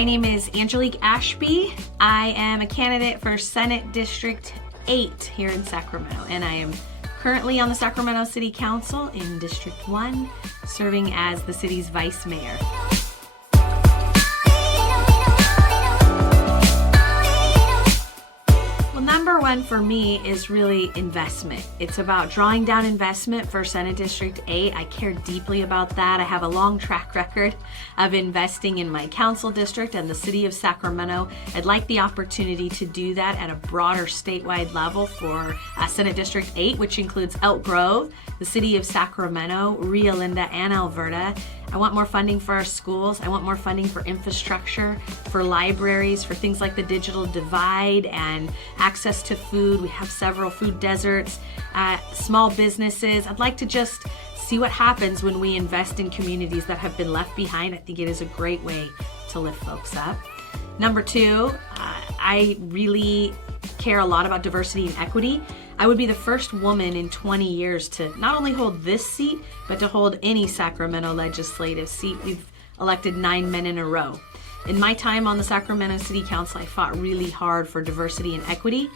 My name is Angelique Ashby. I am a candidate for Senate District 8 here in Sacramento, and I am currently on the Sacramento City Council in District 1, serving as the city's vice mayor. Number one for me is really investment. It's about drawing down investment for Senate District 8. I care deeply about that. I have a long track record of investing in my council district and the city of Sacramento. I'd like the opportunity to do that at a broader statewide level for Senate District 8, which includes Elk Grove, the city of Sacramento, Rio Linda, and Alberta. I want more funding for our schools. I want more funding for infrastructure, for libraries, for things like the digital divide and access to food. We have several food deserts, small businesses. I'd like to just see what happens when we invest in communities that have been left behind. I think it is a great way to lift folks up. Number two, I really care a lot about diversity and equity. I would be the first woman in 20 years to not only hold this seat, but to hold any Sacramento legislative seat. We've elected 9 men in a row. In my time on the Sacramento City Council, I fought really hard for diversity and equity.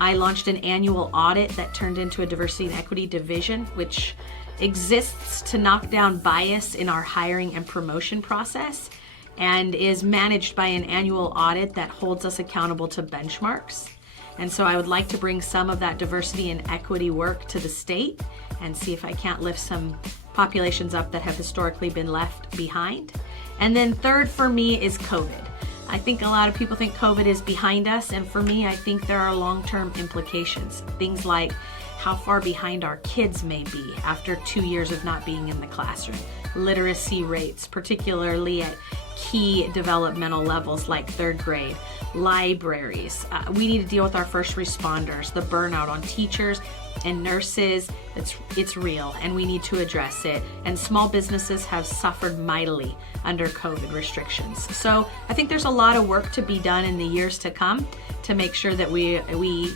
I launched an annual audit that turned into a diversity and equity division, which exists to knock down bias in our hiring and promotion process, and is managed by an annual audit that holds us accountable to benchmarks. And so I would like to bring some of that diversity and equity work to the state and see if I can't lift some populations up that have historically been left behind. And then third for me is COVID. I think a lot of people think COVID is behind us, and for me, I think there are long-term implications. Things like how far behind our kids may be after 2 years of not being in the classroom. Literacy rates, particularly at key developmental levels like third grade. Libraries. We need to deal with our first responders, the burnout on teachers and nurses. It's real, and we need to address it. And small businesses have suffered mightily under COVID restrictions. So I think there's a lot of work to be done in the years to come to make sure that we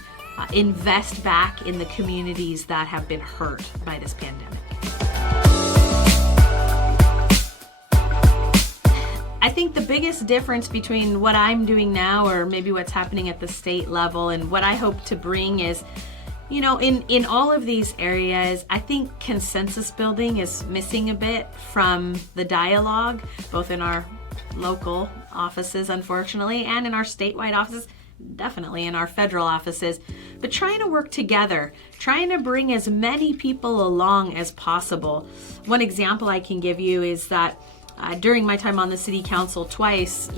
invest back in the communities that have been hurt by this pandemic. I think the biggest difference between what I'm doing now, or maybe what's happening at the state level, and what I hope to bring is, in all of these areas, I think consensus building is missing a bit from the dialogue, both in our local offices, unfortunately, and in our statewide offices, definitely in our federal offices. But trying to work together, trying to bring as many people along as possible. One example I can give you is that during my time on the city council twice,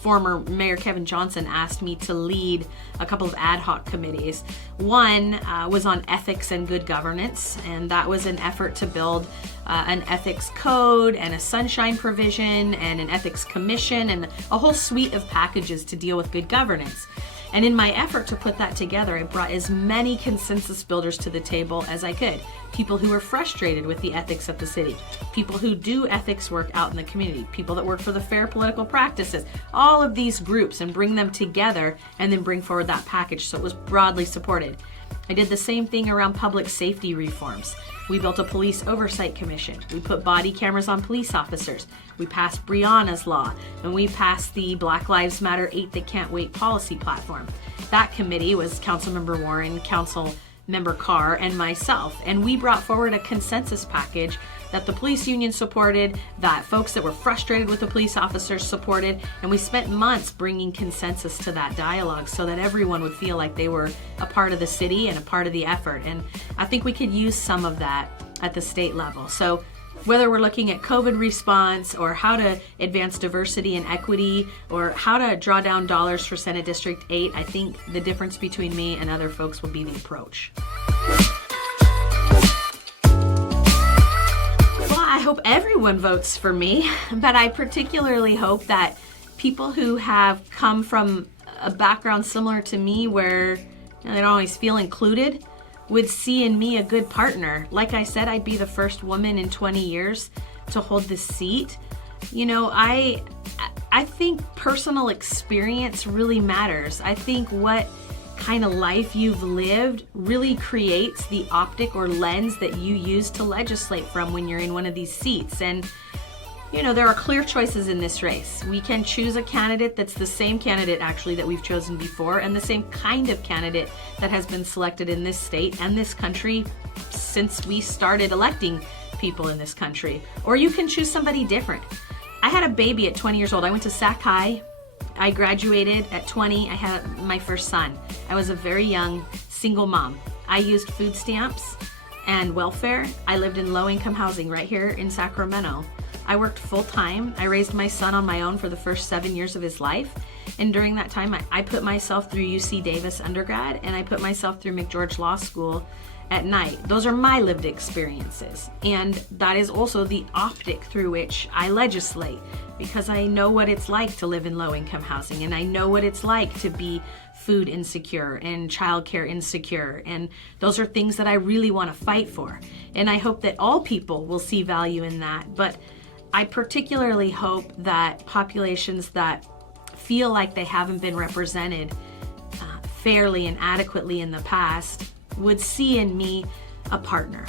former Mayor Kevin Johnson asked me to lead a couple of ad hoc committees. One was on ethics and good governance, and that was an effort to build an ethics code and a sunshine provision and an ethics commission and a whole suite of packages to deal with good governance. And in my effort to put that together, I brought as many consensus builders to the table as I could. People who were frustrated with the ethics of the city, people who do ethics work out in the community, people that work for the fair political practices, all of these groups, and bring them together and then bring forward that package so it was broadly supported. I did the same thing around public safety reforms. We built a police oversight commission. We put body cameras on police officers. We passed Breonna's law, and we passed the Black Lives Matter 8 That Can't Wait policy platform. That committee was Councilmember Warren, Councilmember Carr, and myself, and we brought forward a consensus package that the police union supported, that folks that were frustrated with the police officers supported, and we spent months bringing consensus to that dialogue so that everyone would feel like they were a part of the city and a part of the effort. And I think we could use some of that at the state level. So whether we're looking at COVID response, or how to advance diversity and equity, or how to draw down dollars for Senate District 8, I think the difference between me and other folks will be the approach. I hope everyone votes for me, but I particularly hope that people who have come from a background similar to me, where they don't always feel included, would see in me a good partner. Like I said, I'd be the first woman in 20 years to hold this seat. I think personal experience really matters. I think what kind of life you've lived really creates the optic or lens that you use to legislate from when you're in one of these seats. And there are clear choices in this race. We can choose a candidate that's the same candidate actually that we've chosen before, and the same kind of candidate that has been selected in this state and this country since we started electing people in this country. Or you can choose somebody different. I had a baby at 20 years old. I went to Sac High. I graduated at 20. I had my first son. I was a very young single mom. I used food stamps and welfare. I lived in low-income housing right here in Sacramento. I worked full-time. I raised my son on my own for the first 7 years of his life. And during that time, I put myself through UC Davis undergrad, and I put myself through McGeorge Law School at night. Those are my lived experiences. And that is also the optic through which I legislate, because I know what it's like to live in low-income housing, and I know what it's like to be food insecure and childcare insecure. And those are things that I really want to fight for. And I hope that all people will see value in that. But I particularly hope that populations that feel like they haven't been represented fairly and adequately in the past would see in me a partner.